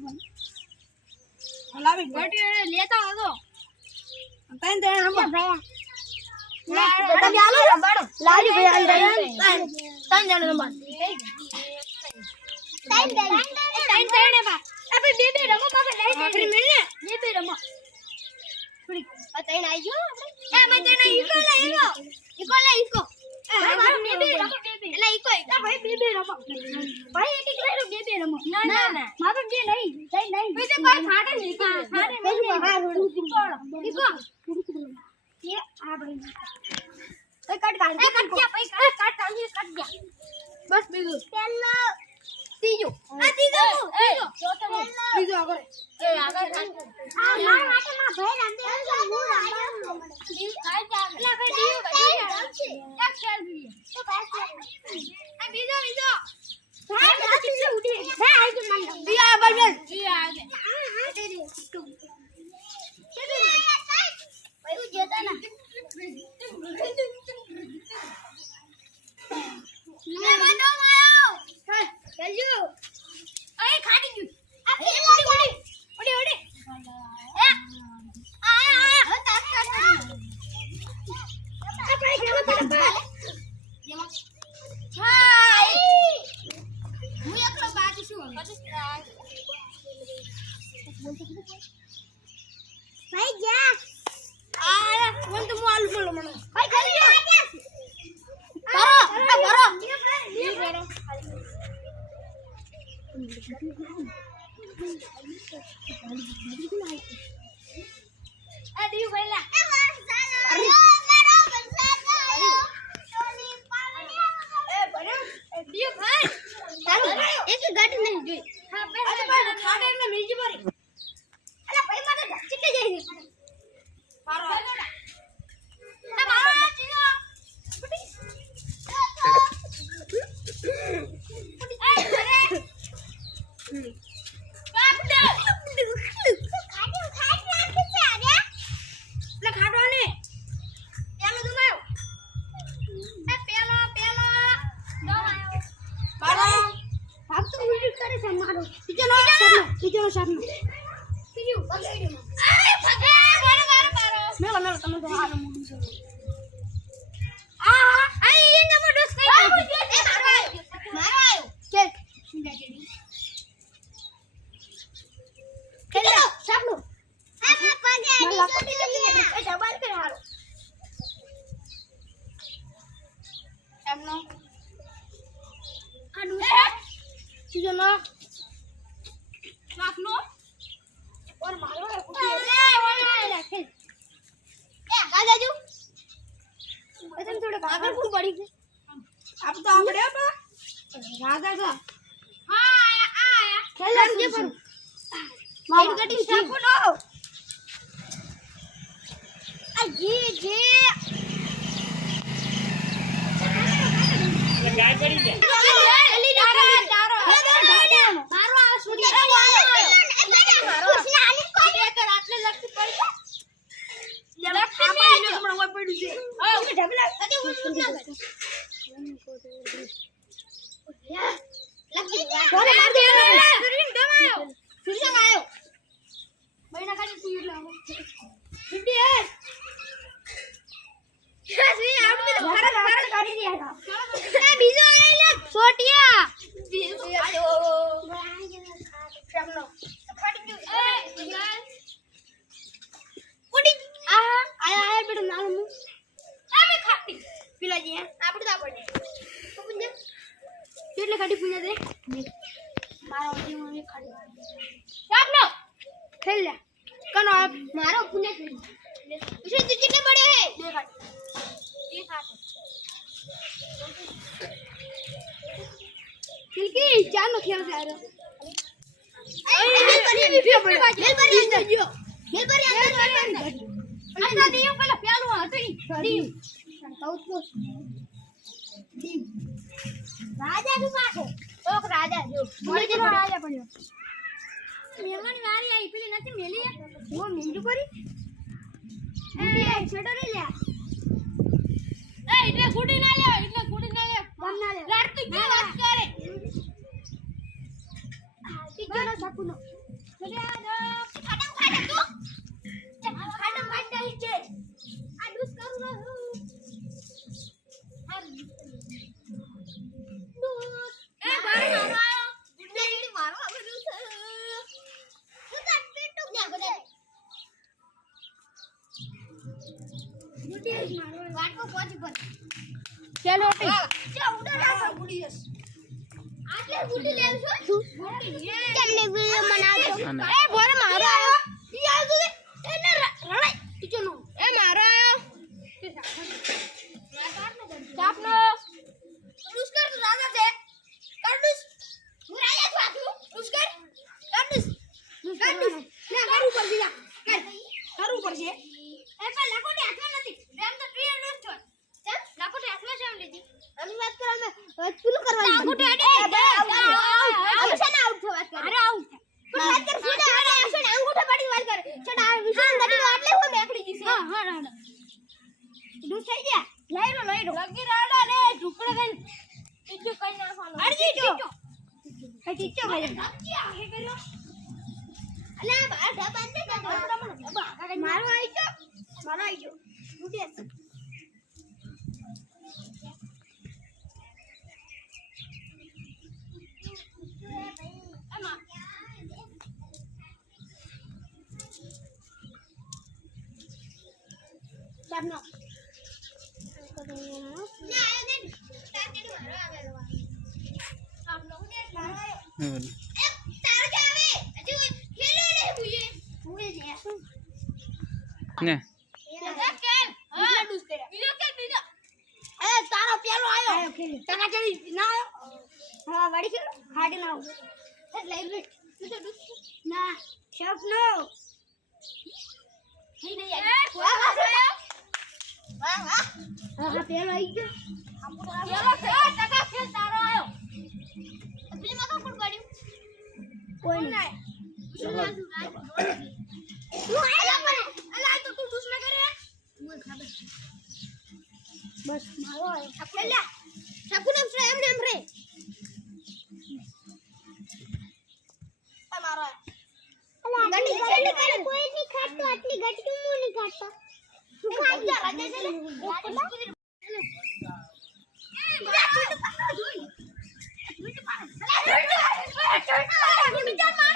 નહીં પણ લાવી ગટી લેતા હતો તૈન તૈન રમવા ભાઈ તમે આલો રંબાડો લાવી ભાઈ તૈન જણ રંબા તૈન તૈન એ બા આપણે બે રમો બાપા લઈ જઈ મિલને બે રમો થોડી આ તૈન આવી ગયો આપણે એ મે તૈન ઈકો લે ઈકો લે ઈકો મારું બે રમો બે એટલે ઈકો ભાઈ બે રમો ભાઈ એક એક બે રમો ના મારું બે નહીં તૈન નહીં પછી કોઈ ફાટે નહીં ફાટે નહીં હા ઈકો ये આપણે એ કટ કાઢ એ કટ ગયા ભાઈ કટ કાઢી કટ ગયા બસ બીજું પહેલો ત્રીજો આ ત્રીજો ચોથો ત્રીજો આગળ એ આગળ આ માર માટે માં ભાઈ રાંધે હું રાંધે બીજું કાઈ જા એટલે ભાઈ બીજું કાઈ એક ખેલ બીજો તો બસ આ બીજો ભાઈ રાતી ઉડી હે આઈ કે માંડ બીજો આ બલ બીજો આગે હા દે દે ભાઈ જેતા ના લે બાંધો મારો હે ચલ્યો અરે ખાડી ગયું આ ઓડી એ આ તાસ તાસ આપણે કેવો તરફ જેમાં હાય હું એકલો બાકી છું ભાઈ જા આ કોણ તો હું આલુ બોલો મને ભાઈ ખાલી બરો ઈ બરો આ દીવ ભાઈલા એક ગાડી નહીં જોઈ હા ભાઈ ખાડે ને મિલજી મારી અલા ભાઈ મને ચીટે જાય છે મારો આ મારો ચીનો રાજા નું પાછો ઓક રાજા જો મોરી જેનો રાજા પડ્યો મેલવાની વારી આવી પેલી નથી મેલી હું મિંજુ કરી એ છેડો રે લે એ એટલે ગુડી ના લે ગમ ના લે રાત તું કે વાત કરે ટીચર સાકુનો ખાડા ખાડા તું ખાડા ખાડા હી છે આ ડૂસ કરું ના એ મારો ગુડ્ડી મારો આવે ડૂસ તું તો પેટુ ના બદે ગુડ્ડી મારો વાટકો પહોંચી પર ચાલો ઓટી ઉડા ના ગુડી જસ આટલે ગુડી લેવ છો તમને વિડિયો બનાવતો એ બોરે મારો આયો ઈ આજો એને રડાઈ ટીચો નો એ મારો આયો ચાપનો રૂસ્કર તો રાજા છે કરડુસ હું રાજા છું આટલું રૂસ્કર કરડુસ ના કરું પર દીલા કરું પર છે એ પણ લાકોડી હાથમાં નથી રેમ તો ટ્રી એડ્રેસ છો ચાલ લાકોડી હાથમાં છે લીધી અમે વાત કરવા પેલું કરવાની લાકોડી અડે અમે છે ને આઉટ થવા કરે અરે આઉટ પણ વાત કર સીધા અરે છે ને અંગૂઠા પાડી વાત કરે ચડા વિશાલ ગડી આટલે હું બેકડી દીસે હા રાડા દૂર થઈ ગયા લઈ લો લગી રાડા રે ઢુકડે ગઈ ટીચો કઈ નાખવાનો અડજી ટીચો હે ટીચો ભાઈ ટીચો હે કર્યો અલા બાર ઢબા ને મારો આવી ગયો ઉઠે આમાં સાબનો ના એને તાકેડી મારો આવેલો સાબનો ઉડે મારો આવ્યો એ તારો કે આવે હજુ ખેલો લે ભૂયે ભૂયે છે ને તારો પેલો આયો ટકા ચડી ના આયો હા વડી ખેલો ખાડી ના લઈ લે ના શોપ નો નહીં વાહ પેલો આવી ગયો પેલો છે ટકા ખેલ તારો આયો પેલી માકા કોણ પડ્યું કોઈ નહીં હું આયા પણ અલા તો તું દુસ ના કરે હું ખાબર બસ મારો આયો છકલા છકુને એમ રે મારો અલા ગડી કરે કોઈ નહીં ખાતો આટલી ગટકી હું નહીં ખાતો તું ખાઈ જા રાજા ચલે એ